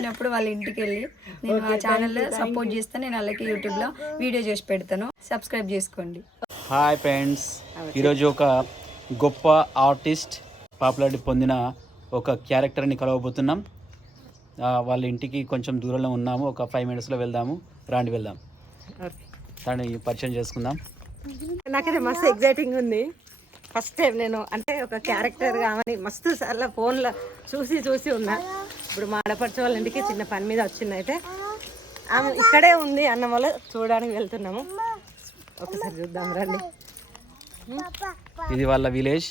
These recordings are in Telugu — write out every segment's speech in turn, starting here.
వచ్చినప్పుడు వాళ్ళ ఇంటికి వెళ్ళి నేను ఆ ఛానల్లో సపోర్ట్ చేస్తాను. నేను అలాగే యూట్యూబ్లో వీడియో చేసి పెడతాను. సబ్స్క్రైబ్ చేసుకోండి. హాయ్ ఫ్రెండ్స్, ఈరోజు ఒక గొప్ప ఆర్టిస్ట్ పాపులారిటీ పొందిన ఒక క్యారెక్టర్ని కలవబోతున్నాం. వాళ్ళ ఇంటికి కొంచెం దూరంలో ఉన్నాము. ఒక 5 minutesలో వెళ్దాము. వెళ్దాం. తను పరిచయం చేసుకుందాం. నాకైతే మస్తు ఎగ్జైటింగ్ ఉంది. ఫస్ట్ టైం నేను అంటే ఒక క్యారెక్టర్ కావని మస్తు సార్లు ఫోన్లో చూసి ఉన్నా. ఇప్పుడు మా ఆడపడిచే వాళ్ళ ఇంటికి చిన్న పని మీద వచ్చింది. అయితే ఆమె ఇక్కడే ఉంది అన్న వల్ల చూడడానికి వెళ్తున్నాము. ఒకసారి చూద్దాం రండి. ఇది వాళ్ళ విలేజ్.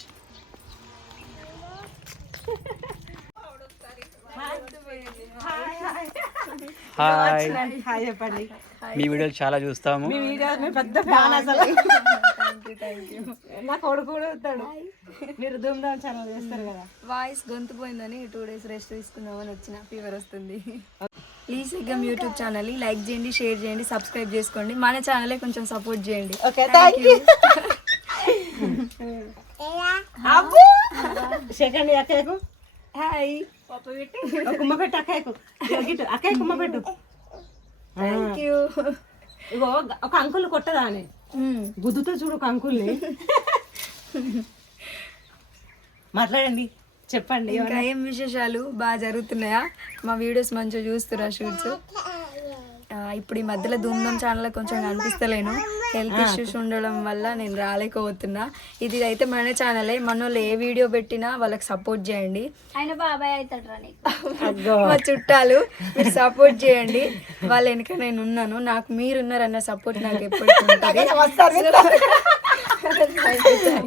హాయ్ హాయ్ చెప్పండి. మీ వీడియోలు చాలా చూస్తాము. మీ వీడియో పెద్ద ఫ్యాన్ అసలు. నా కొడుకు కూడా వస్తాడు. మీరు ధూమ్ధామ్ ఛానల్ చేస్తారు కదా. వాయిస్ గొంతు పోయిందని 2 days రెస్ట్ తీసుకుందామని వచ్చిన. ఫీవర్ వస్తుంది. ప్లీజ్ ఎగ్గమ్ యూట్యూబ్ ఛానల్ని లైక్ చేయండి, షేర్ చేయండి, సబ్స్క్రైబ్ చేసుకోండి. మన ఛానల్ కొంచెం సపోర్ట్ చేయండి. Okay, thank you. సెకండ్ అక్కయ్యకు హాయ్. కుమ్మ పెట్టు. అక్కయ్యకు అక్కయ్య కుమ్మ పెట్టు. Thank you. ఇగో ఒక అంకుల్ కొట్టదా అని గుద్దుతో చూడు ఒక అంకుల్ని. మాట్లాడండి, చెప్పండి. ఇంకా ఏం విశేషాలు బాగా జరుగుతున్నాయా? మా వీడియోస్ మంచిగా చూస్తురా షూట్స్? ఇప్పుడు ఈ మధ్యలో ధూమ్ధామ్ ఛానల్ కొంచెం కనిపిస్తలేను. హెల్త్ ఇష్యూస్ ఉండడం వల్ల నేను రాలేకపోతున్నా. ఇది అయితే మన ఛానలే. మన వాళ్ళు ఏ వీడియో పెట్టినా వాళ్ళకి సపోర్ట్ చేయండి. ఆయన బాబాయ్ అవుతాడు. మా చుట్టాలు మీరు సపోర్ట్ చేయండి. వాళ్ళ వెనుక నేను ఉన్నాను. నాకు మీరున్నారన్న సపోర్ట్ నాకు ఎప్పటికీ ఉంటుంది.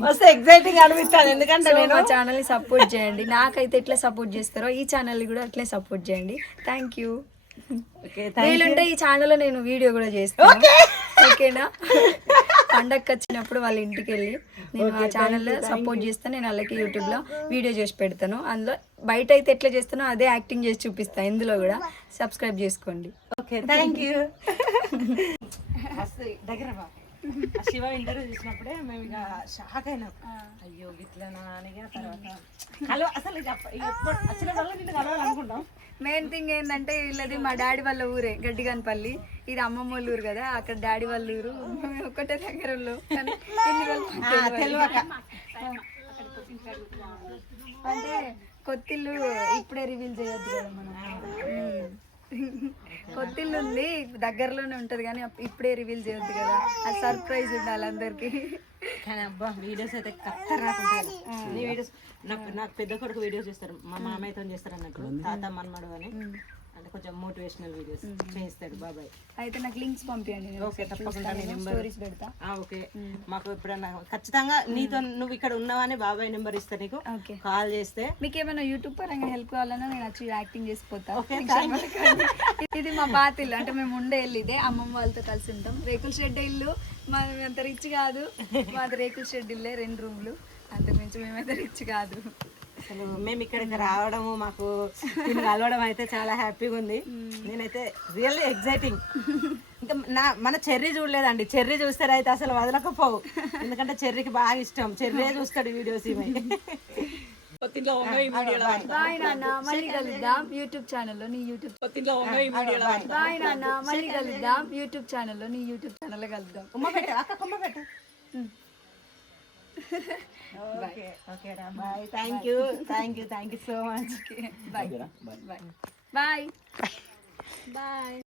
మస్తు ఎగ్జైటింగ్ అనిపిస్తాను. ఎందుకంటే నేను మా ఛానల్ని సపోర్ట్ చేయండి. నాకైతే ఎట్లా సపోర్ట్ చేస్తారో ఈ ఛానల్ని కూడా అట్లే సపోర్ట్ చేయండి. Thank you. వీలుంటే ఈ ఛానల్లో నేను వీడియో కూడా చేస్తాను. ఓకేనా? పండగకి వచ్చినప్పుడు వాళ్ళ ఇంటికి వెళ్ళి నేను ఆ ఛానల్లో సపోర్ట్ చేస్తాను. నేను అలాగే యూట్యూబ్లో వీడియో చేసి పెడతాను. అందులో బయట అయితే ఎట్లా చేస్తానో అదే యాక్టింగ్ చేసి చూపిస్తాను. ఇందులో కూడా సబ్స్క్రైబ్ చేసుకోండి. Okay, thank you. దగ్గర శివ ఇంటర్వ్యూ చూసినప్పుడే మేము ఇక షాక్ అయినాం. అయ్యో గిట్లనా అని. తర్వాత అసలు ఎప్పుడు వచ్చిన వల్ల నేను కలవాలనుకుంటాం. మెయిన్ థింగ్ ఏంటంటే వీళ్ళది మా డాడీ వాళ్ళ ఊరే గడ్డిగన్పల్లి. ఇది అమ్మమ్మ వాళ్ళ ఊరు కదా. అక్కడ డాడీ వాళ్ళ ఊరు. ఒకటే దగ్గరలో అంటే కొత్తిల్లు ఇప్పుడే రివీల్ చేయొద్దు కదా మనం. కొత్తిల్లు ఉంది, దగ్గరలోనే ఉంటది కానీ ఇప్పుడే రివీల్ చేయొద్దు కదా. అది సర్ప్రైజ్ ఉండాలి అందరికి. కానీ అబ్బా వీడియోస్ అయితే ఖతర్నాకుంటాయి. నీ వీడియోస్ నాకు పెద్ద కొడుకు వీడియోస్ చేస్తారు, మా మామయ్యతో చేస్తారు అన్నట్టు. తాత మన్మడు అని అంటే కొంచెం మోటివేషనల్ వీడియోస్ చేస్తాడు బాబాయ్. అయితే నాకు లింక్స్ పంపించండి. ఓకే, తప్పకుండా స్టోరీస్ పెడతా. ఓకే, మాకు ఎప్పుడన్నా ఖచ్చితంగా నీతో నువ్వు ఇక్కడ ఉన్నావని బాబాయ్ నెంబర్ ఇస్తా నీకు. కాల్ చేస్తే మీకు ఏమైనా యూట్యూబ్ పరంగా హెల్ప్ కావాలన్నా నేను వచ్చి యాక్టింగ్ చేసిపోతా. ఇది మా పాత ఇల్లు. అంటే మేము ఉండే ఇల్లు ఇదే. అమ్మమ్మ వాళ్ళతో కలిసి ఉంటాం. రేకుల షెడ్ ఇల్లు. మాది అంత రిచ్ కాదు. మాది రేకుల షెడ్ ఇల్లే, 2 rooms. అంతకుమించి మేమైతే రిచ్ కాదు. అసలు మేము ఇక్కడికి రావడము మాకు కలవడం అయితే చాలా హ్యాపీగా ఉంది. నేనైతే రియల్లీ ఎగ్జైటింగ్. ఇంకా మన చెర్రీ చూడలేదండి. చెర్రీ చూస్తారు అయితే అసలు వదలకపోవు. ఎందుకంటే చెర్రీకి బాగా ఇష్టం. చెర్రీ చూస్తాడు వీడియోస్. బాయ్ నాన్న, మళ్ళీ కలుద్దాం యూట్యూబ్ ఛానల్లో. నీ యూట్యూబ్ బాయ్ నాన్న, మళ్ళీ కలుద్దాం యూట్యూబ్ ఛానల్లో. నీ యూట్యూబ్ ఛానల్లో కలుద్దాం. అక్క కుమ్మ పెట్టు. ఓకే, ఓకేరా, bye. Thank you so much. Bye bye bye bye.